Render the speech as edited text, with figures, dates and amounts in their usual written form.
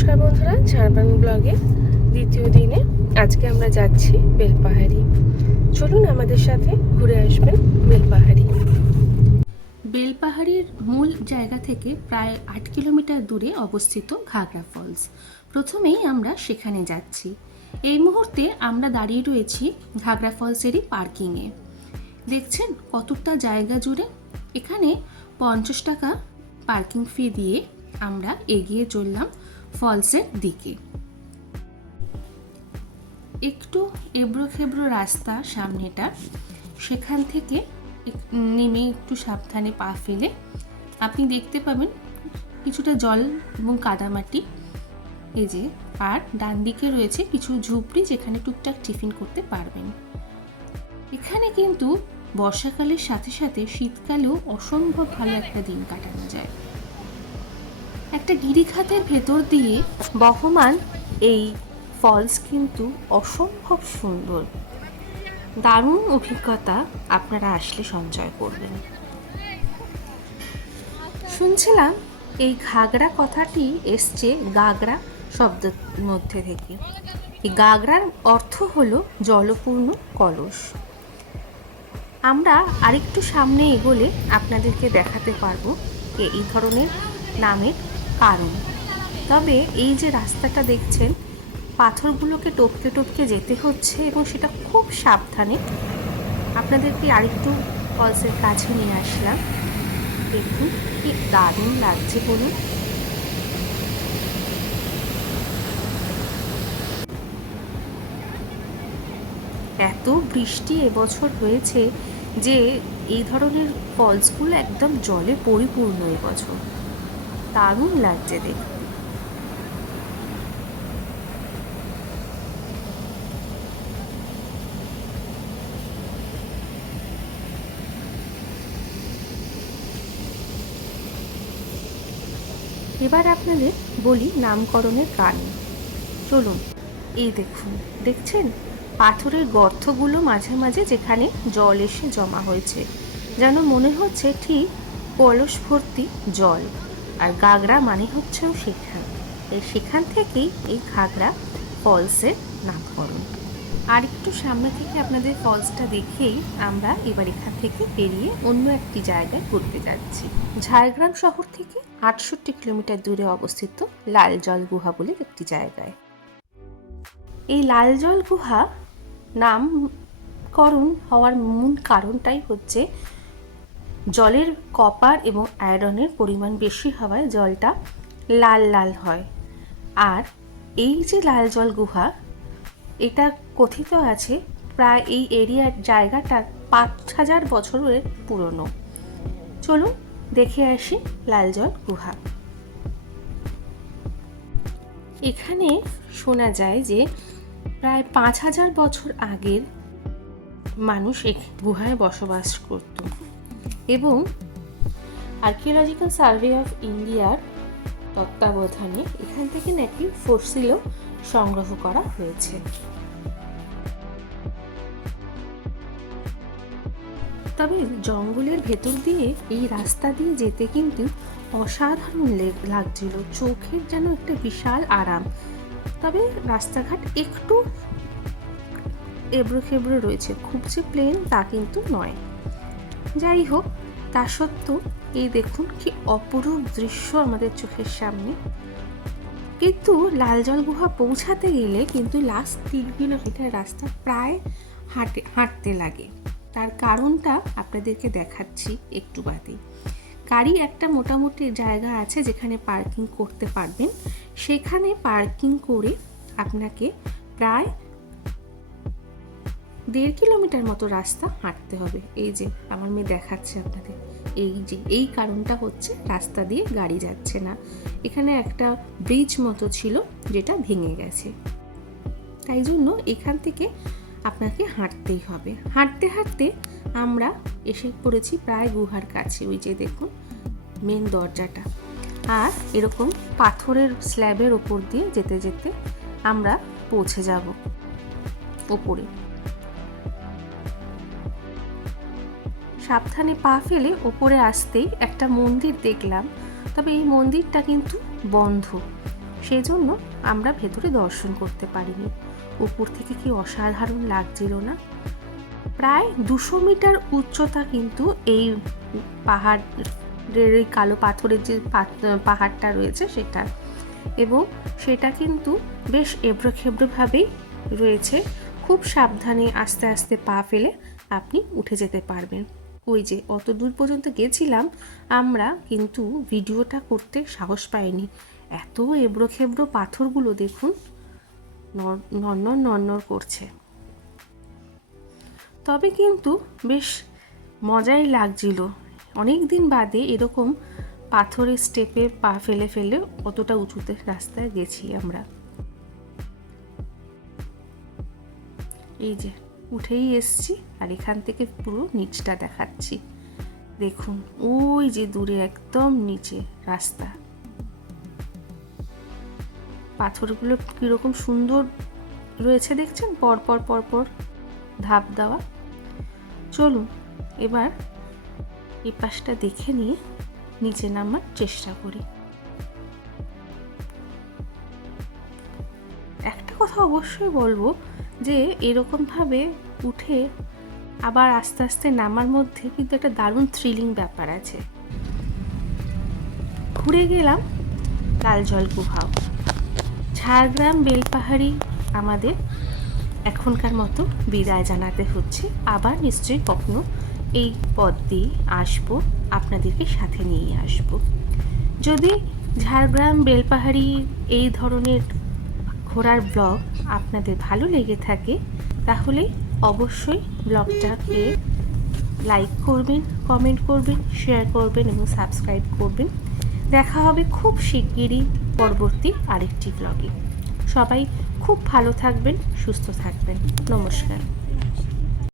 নমস্কার বন্ধুরা, ঝাড়বান ব্লগে দ্বিতীয় দিনে আজকে আমরা যাচ্ছি বেলপাহাড়ি। চলুন আমাদের সাথে ঘুরে আসবেন বেলপাহাড়ি। বেলপাহাড়ির মূল জায়গা থেকে প্রায় 8 কিলোমিটার দূরে অবস্থিত ঘাগরা ফলস। প্রথমেই আমরা সেখানে যাচ্ছি। এই মুহূর্তে আমরা দাঁড়িয়ে রয়েছি ঘাগরা ফলসেরই পার্কিংয়ে। দেখছেন কতটা জায়গা জুড়ে। এখানে 50 টাকা পার্কিং ফি দিয়ে আমরা এগিয়ে চললাম ফলসের দিকে। একটু এবড়ো খেবড়ো রাস্তা সামনেটা, সেখান থেকে নেমে একটু সাবধানে পা ফেলে আপনি দেখতে পাবেন কিছুটা জল এবং কাদামাটি। এই যে, আর ডান দিকে রয়েছে কিছু ঝুপড়ি যেখানে টুকটাক টিফিন করতে পারবেন। এখানে কিন্তু বর্ষাকালের সাথে সাথে শীতকালেও অসম্ভব ভালো একটা দিন কাটানো যায়। একটা গিরিখাতের ভেতর দিয়ে বহমান এই ফলস কিন্তু অসম্ভব সুন্দর। দারুণ অভিজ্ঞতা আপনারা আসলে সঞ্চয় করবেন। শুনছিলাম এই ঘাগরা কথাটি এসছে গাগরা শব্দের মধ্যে থেকে। এই গাগরার অর্থ হলো জলপূর্ণ কলস। আমরা আরেকটু সামনে এগোলে আপনাদেরকে দেখাতে পারবো যে এই ধরনের নামের কারণ। তবে এই যে রাস্তাটা দেখছেন, পাথরগুলোকে টপকে টপকে যেতে হচ্ছে এবং সেটা খুব সাবধানে। আপনাদেরকে আরেকটু ফলসের কাছে নিয়ে আসলাম। দেখুন কি দারুণ লাগছে বলুন। এত বৃষ্টি এবছর হয়েছে যে এই ধরনের ফলসগুলো একদম জলে পরিপূর্ণ এবছর। দারুণ লাগছে দেখতে। এবার আপনাদের বলি নামকরণের কারণ। চলুন, এই দেখুন, দেখছেন পাথরের গর্তগুলো মাঝে মাঝে যেখানে জল এসে জমা হয়েছে, যেন মনে হচ্ছে ঠিক কলস ভর্তি জল। আর গাগরা মানে হচ্ছেও সেখান থেকেই এই ঘাগরা ফলসের নামকরণ। আর একটু সামনে থেকে আপনাদের ফলসটা দেখেই আমরা এবার এখান থেকে বেরিয়ে অন্য একটি জায়গায় ঘুরতে যাচ্ছি। ঝাড়গ্রাম শহর থেকে 68 কিলোমিটার দূরে অবস্থিত লালজল গুহা বলে একটি জায়গায়। এই লালজল গুহা নামকরণ হওয়ার মূল কারণটাই হচ্ছে জলের কপার এবং আয়রনের পরিমাণ বেশি হওয়ায় জলটা লাল লাল হয়। আর এই যে লালজল গুহা, এটা কথিত আছে প্রায় এই এরিয়ার জায়গাটা 5000 বছরের পুরনো। চলুন দেখে আসি লালজল গুহা। এখানে শোনা যায় যে প্রায় 5000 বছর আগের মানুষ এই গুহায় বসবাস করত এবং আর্কিওলজিক্যাল সার্ভে অফ ইন্ডিয়ার তত্ত্বাবধানে এখান থেকে নাকি ফসিলও সংগ্রহ করা হয়েছে। তবে জঙ্গলের ভেতর দিয়ে এই রাস্তা দিয়ে যেতে কিন্তু অসাধারণ লাগছিল, চোখের যেন একটা বিশাল আরাম। তবে রাস্তাঘাট একটু এবড়ো খেবড়ো রয়েছে, খুব যে প্লেন তা কিন্তু নয়। যাই হোক, তা সত্ত্বেও এই দেখুন কি অপরূপ দৃশ্য আমাদের চোখের সামনে। কিন্তু লালজল গুহা পৌঁছাতে গেলে কিন্তু লাস্ট 3 কিলোমিটার রাস্তা প্রায় হাঁটতে লাগে। তার কারণটা আপনাদেরকে দেখাচ্ছি একটু বাদে। গাড়ি একটা মোটামুটি জায়গা আছে যেখানে পার্কিং করতে পারবেন। সেখানে পার্কিং করে আপনাকে প্রায় 1.5 কিলোমিটার মতো রাস্তা হাঁটতে হবে। এই যে আমার মেয়ে দেখাচ্ছে আপনাদের, এই কারণটা হচ্ছে রাস্তা দিয়ে গাড়ি যাচ্ছে না। এখানে একটা ব্রিজ মতো ছিল যেটা ভেঙে গেছে, তাই জন্য এখান থেকে আপনাকে হাঁটতেই হবে। হাঁটতে হাঁটতে আমরা এসে পড়েছি প্রায় গুহার কাছে। ওই যে দেখুন মেন দরজাটা। আর এরকম পাথরের স্ল্যাবের ওপর দিয়ে যেতে যেতে আমরা পৌঁছে যাব ওপরে। সাবধানে পা ফেলে ওপরে আসতেই একটা মন্দির দেখলাম, তবে এই মন্দিরটা কিন্তু বন্ধ। সেই জন্য আমরা ভেতরে দর্শন করতে পারিনি। উপর থেকে কি অসাধারণ লাগছিল না। প্রায় 200 মিটার উচ্চতা কিন্তু এই পাহাড়ের, এই কালো পাথরের যে পাহাড়টা রয়েছে সেটা, এবং সেটা কিন্তু বেশ এবড়োখেবড়োভাবেই রয়েছে। খুব সাবধানে আস্তে আস্তে পা ফেলে আপনি উঠে যেতে পারবেন। ওই যে অত দূর পর্যন্ত গেছিলাম আমরা, কিন্তু ভিডিওটা করতে সাহস পাইনি, এত এবড়োখেবড়ো পাথরগুলো দেখুন নড়নড় নড়নড় করছে। তবে কিন্তু বেশ মজাই লাগছিল, অনেক দিন বাদে এরকম পাথরের স্টেপে পা ফেলে ফেলে অতটা উঁচুতে রাস্তায় গেছি আমরা। এই যে উঠেই এসছি, আর এখান থেকে পুরো নিচটা দেখাচ্ছি। দেখুন ওই যে দূরে একদম নিচে রাস্তা, পাথরগুলো কিরকম সুন্দর রয়েছে দেখছেন, পরপর পরপর ধাপ দেওয়া। চলুন এবার এই পাশটা দেখে নিয়ে নিচে নামার চেষ্টা করি। একটা কথা অবশ্যই বলবো যে এরকমভাবে উঠে আবার আস্তে আস্তে নামার মধ্যে কিন্তু একটা দারুণ থ্রিলিং ব্যাপার আছে। ঘুরে গেলাম লালজল গুহাও। ঝাড়গ্রাম বেলপাহাড়ি আমাদের এখনকার মতো বিদায় জানাতে হচ্ছে। আবার নিশ্চয়ই কখনো এই পথ দিয়ে আসবো, আপনাদেরকে সাথে নিয়ে আসবো। যদি ঝাড়গ্রাম বেলপাহাড়ি এই ধরনের ঘোরার ব্লগ আপনাদের ভালো লেগে থাকে তাহলে অবশ্যই ব্লগটাকে লাইক করবেন, কমেন্ট করবেন, শেয়ার করবেন এবং সাবস্ক্রাইব করবেন। দেখা হবে খুব শিগগিরই পরবর্তী আরেকটি ব্লগে। সবাই খুব ভালো থাকবেন, সুস্থ থাকবেন। নমস্কার।